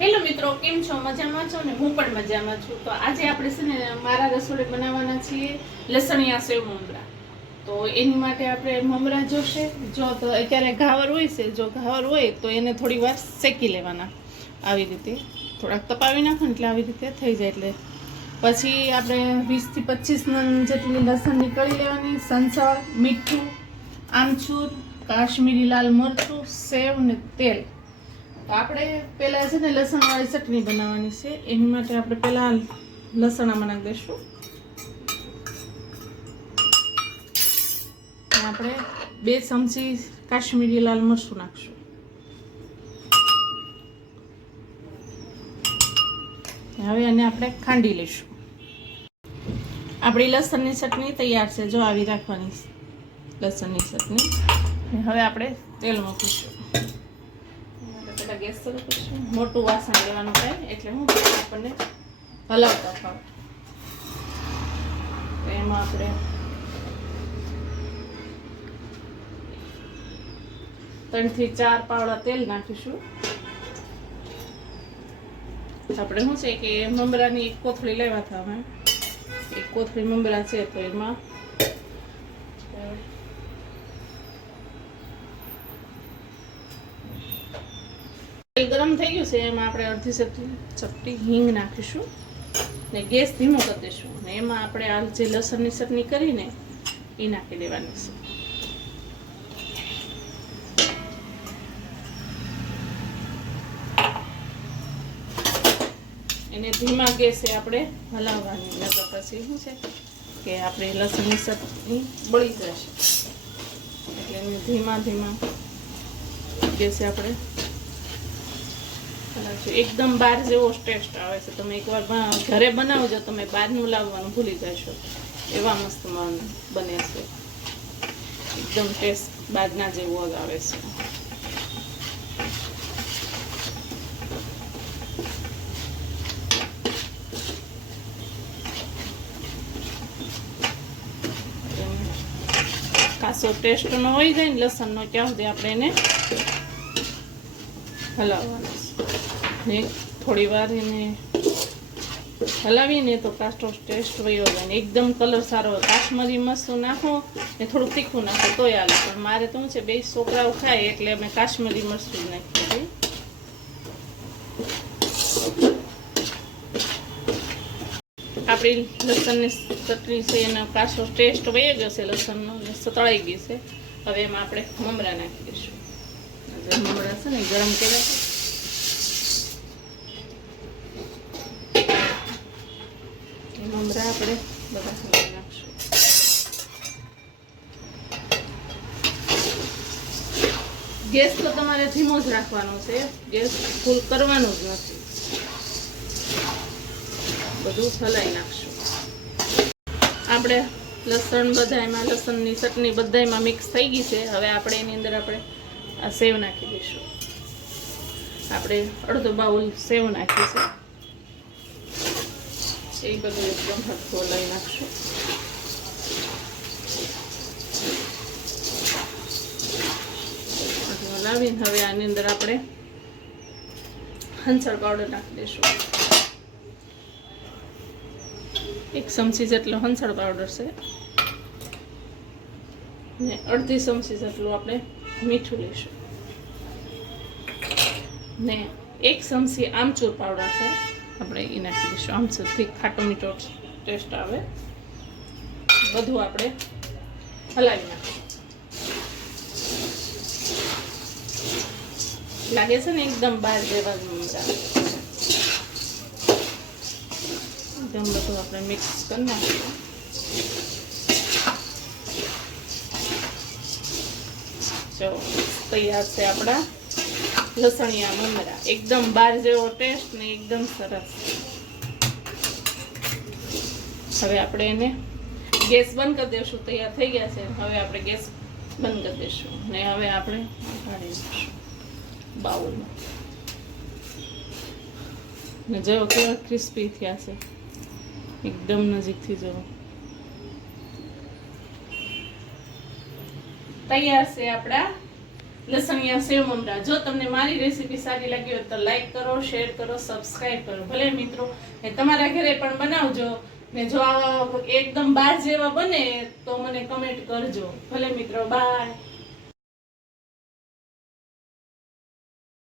Hello મિત્રો, કેમ છો? મજામાં છો ને? હું પણ મજામાં છું. તો આજે આપણે છે ને મારા રસોડે બનાવવાના છીએ લસણિયા સેવ મમરા. તો એની માટે આપણે મમરા જોશે. જો તો અત્યારે ઘાવર હોય છે, જો ઘાવર હોય તો એને થોડી વાર શેકી લેવાના. આવી રીતે થોડાક તપાવી નાખો એટલે આવી રીતે થઈ જાય. એટલે પછી આપણે 20 થી 25 નંગ જેટલી લસણની કળી લેવાની, સંચળ, મીઠું, આમચૂર, કાશ્મીરી લાલ મરચું, સેવ ને તેલ. તો આપણે પહેલાં છે ને લસણવાળી ચટણી બનાવવાની છે. એની માટે આપણે પહેલાં લસણામાં નાખી દઈશું. આપણે 2 ચમચી કાશ્મીરી લાલ મરચું નાખશું. હવે આને આપણે ખાંડી લઈશું. આપણી લસણની ચટણી તૈયાર છે. જો આવી રાખવાની લસણની ચટણી. હવે આપણે તેલ મૂકીશું. ગેસ શરૂ કરીશું. મોટું વાસણ લેવાનું થાય એટલે હું આપણને હલાવતા ફાવે. તો એમાં આપણે ત્રણ થી 4 પાવડા તેલ નાખીશું. આપણે શું છે કે મમરાની એક કોથળી લેવા હતા. અમે એક કોથળી મમરા છે તો એમાં ગરમ થઈ ગયું છે. એમાં આપણે અડધી ચપટી હિંગ નાખીશું ને ગેસ ધીમો કરી દઈશું. ને એમાં આપણે આ જે લસણની ચટણી કરીને એ નાખી દેવાની છે. એને ધીમા ગેસે આપણે હલાવવાની. નકર પછી શું છે કે આપણે લસણની ચટણી બળી જશે. એટલે એને ધીમા ગેસે આપણે એકદમ બહાર જેવો ટેસ્ટ આવે છે. તમે એકવાર ઘરે બનાવજો, તમે બહારનું લાવવાનું ભૂલી જશો. એવા મસ્ત બને છે. એકદમ ટેસ્ટ બહારના જેવો જ આવે છે. ખાસો ટેસ્ટ નો હોય જાય ને લસણનો, ત્યાં સુધી આપણે એને હલાવવાનું ને થોડી વાર એને હલાવીને તો કાસ્ટો ટેસ્ટ વયો જાય ને એકદમ કલર સારો હોય. કાશ્મીરી મરચું નાખો ને થોડું તીખું નાખો તોય હાલે. પણ મારે તો શું છે 2 છોકરાઓ ખાય એટલે અમે કાશ્મીરી મરચું જ નાખીએ. આપણી લસણની ચટણી છે એનો કાચો ટેસ્ટ વયો ગયો છે. લસણનો સતળાઈ ગઈ છે. હવે એમાં આપણે મમરા નાખી દઈશું. મમરા છે ને ગરમ કર્યા મમરા આપણે બધા નાખશું. ગેસ તો તમારે ધીમો જ રાખવાનો છે. ગેસ ફૂલ કરવાનું જ નથી. બધું હલાવી નાખશું. આપણે લસણની ચટણી બધામાં મિક્સ થઈ ગઈ છે. હવે આપણે એની અંદર આપણે આ સેવ નાખી દઈશું. આપણે અડધો બાઉલ સેવ નાખી છે. એ બધું એકદમ હળવું હલાવી નાખશું. હલાવીને હવે આની અંદર આપણે હંચળ પાવડર નાખી દઈશું. 1 ચમચી જેટલો હંચળ પાવડર છે ને અડધી ચમચી જેટલું આપણે મીઠું લઈશું ને 1 ચમચી આમચૂર પાવડર છે. આપણે એ નાખી દઈશું. આમચૂરથી ખાટો મીઠો ટેસ્ટ આવે. બધું આપણે હલાવી નાખીશું. લાગે છે ને એકદમ બહાર જેવા મમરા. એકદમ બધું આપણે મિક્સ કરી નાખીશું. જો તૈયાર છે આપણા લસણિયા મમરા. એકદમ બહાર જેવો ટેસ્ટ ને એકદમ સરસ. હવે આપણે એને ગેસ બંધ કરી દઈશું. તૈયાર થઈ ગયા છે. હવે આપણે ગેસ બંધ કરી દઈશું ને હવે આપણે કાઢી દઈશું બાઉલમાં. ને જો કેવા ક્રિસ્પી થયા છે. એકદમ નજીકથી જો તૈયાર છે આપણા લસણિયા સેવ મમરા. જો તમને મારી રેસીપી સારી લાગી હોય તો લાઈક કરો, શેર કરો, સબસ્ક્રાઇબ કરો. ભલે મિત્રો ને તમારા ઘરે પણ બનાવજો ને જો આવા એકદમ બાર જેવા બને તો મને કમેન્ટ કરજો. ભલે મિત્રો, બાય.